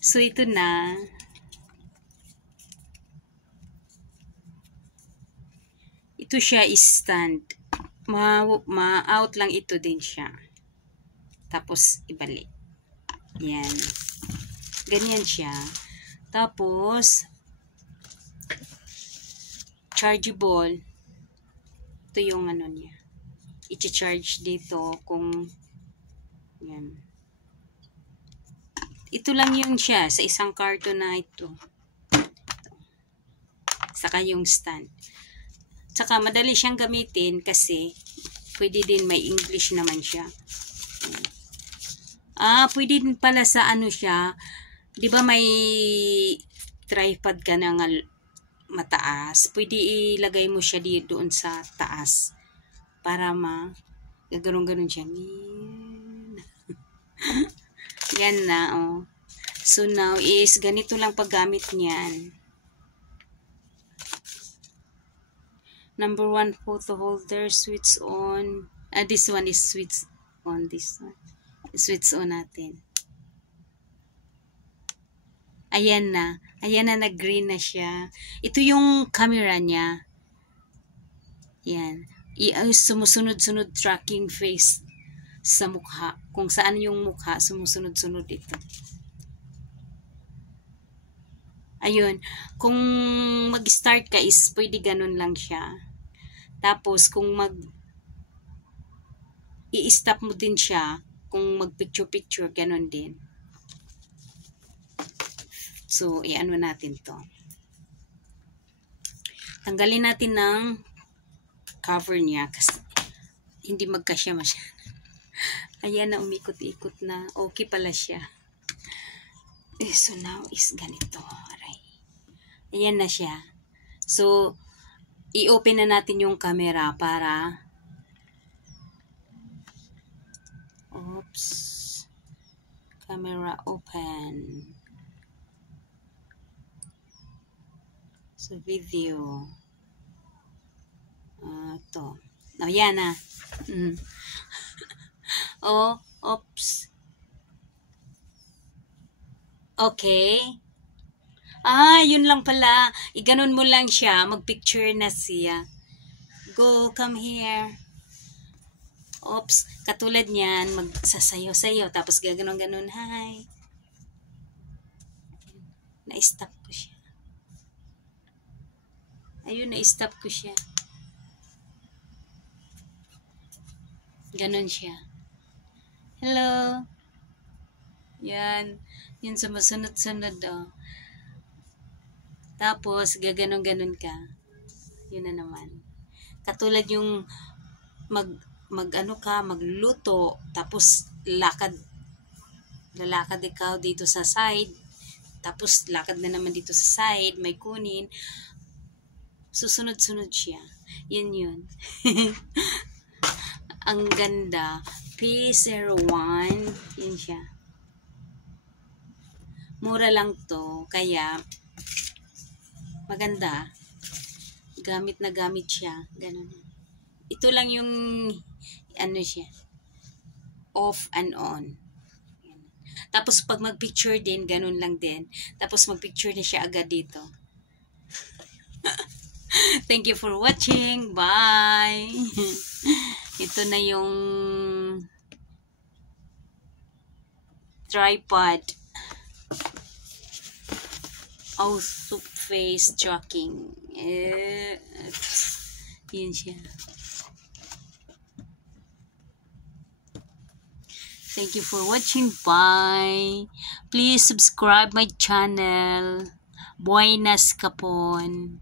So, ito na. Ito siya is stand. Ma-out lang ito din siya. Tapos, ibalik. Yan. Ganyan siya. Tapos, chargeable. Ito yung ano niya. I-charge dito kung yan. Ito lang yun siya sa isang karton na ito. Saka yung stand. Saka madali siyang gamitin kasi pwede din may English naman siya. Pwede din pala sa ano siya. 'Di ba may tripod ka na mataas? Pwede ilagay mo siya doon sa taas para ganoon siya. Yan na, oh. So now is ganito lang paggamit niyan. Number 1 photo holder, switch on. This one is switch on. This one. Switch on natin. Ayan na. Ayan na, nag-green na siya. Ito yung camera niya. Yan. Sumusunod-sunod tracking face sa mukha. Kung saan yung mukha, sumusunod-sunod ito. Ayun. Kung mag-start ka is pwede ganun lang siya. Tapos kung i-stop mo din siya, kung mag-picture-picture, ganun din. So, i-ano natin to. Tanggalin natin ng cover niya kasi hindi magkasya masyado. Ayan na, umikot-ikot na. Okay pala siya. So, now is ganito. Ayan na siya. So, i-open na natin yung camera para camera open. So, video. Ito. Yan na. Okay. Yun lang pala. Iganon mo lang siya. Mag-picture na siya. Go, come here. Katulad niyan, magsasayaw-sayaw. Tapos gaganon-ganon. Hi. Na-stop ko siya. Ayun, na-stop ko siya. Ganon siya. Hello. Yan. Yun, sumusunod-sunod, oh. Tapos, gaganon-ganon ka. Yun na naman. Katulad yung magluto, tapos lalakad ikaw dito sa side, tapos lakad na naman dito sa side, may kunin, susunod-sunod siya. Yun. Ang ganda. P01, yun siya. Mura lang to, kaya maganda. Gamit na gamit siya. Ganun. Ito lang yung ano siya. Off and on. Tapos pag mag-picture din, ganun lang din. Tapos mag-picture na siya agad dito. Thank you for watching. Bye! Ito na yung tripod. Auto face tracking. Yun siya. Thank you for watching. Bye. Please subscribe my channel. Buenas Kapon.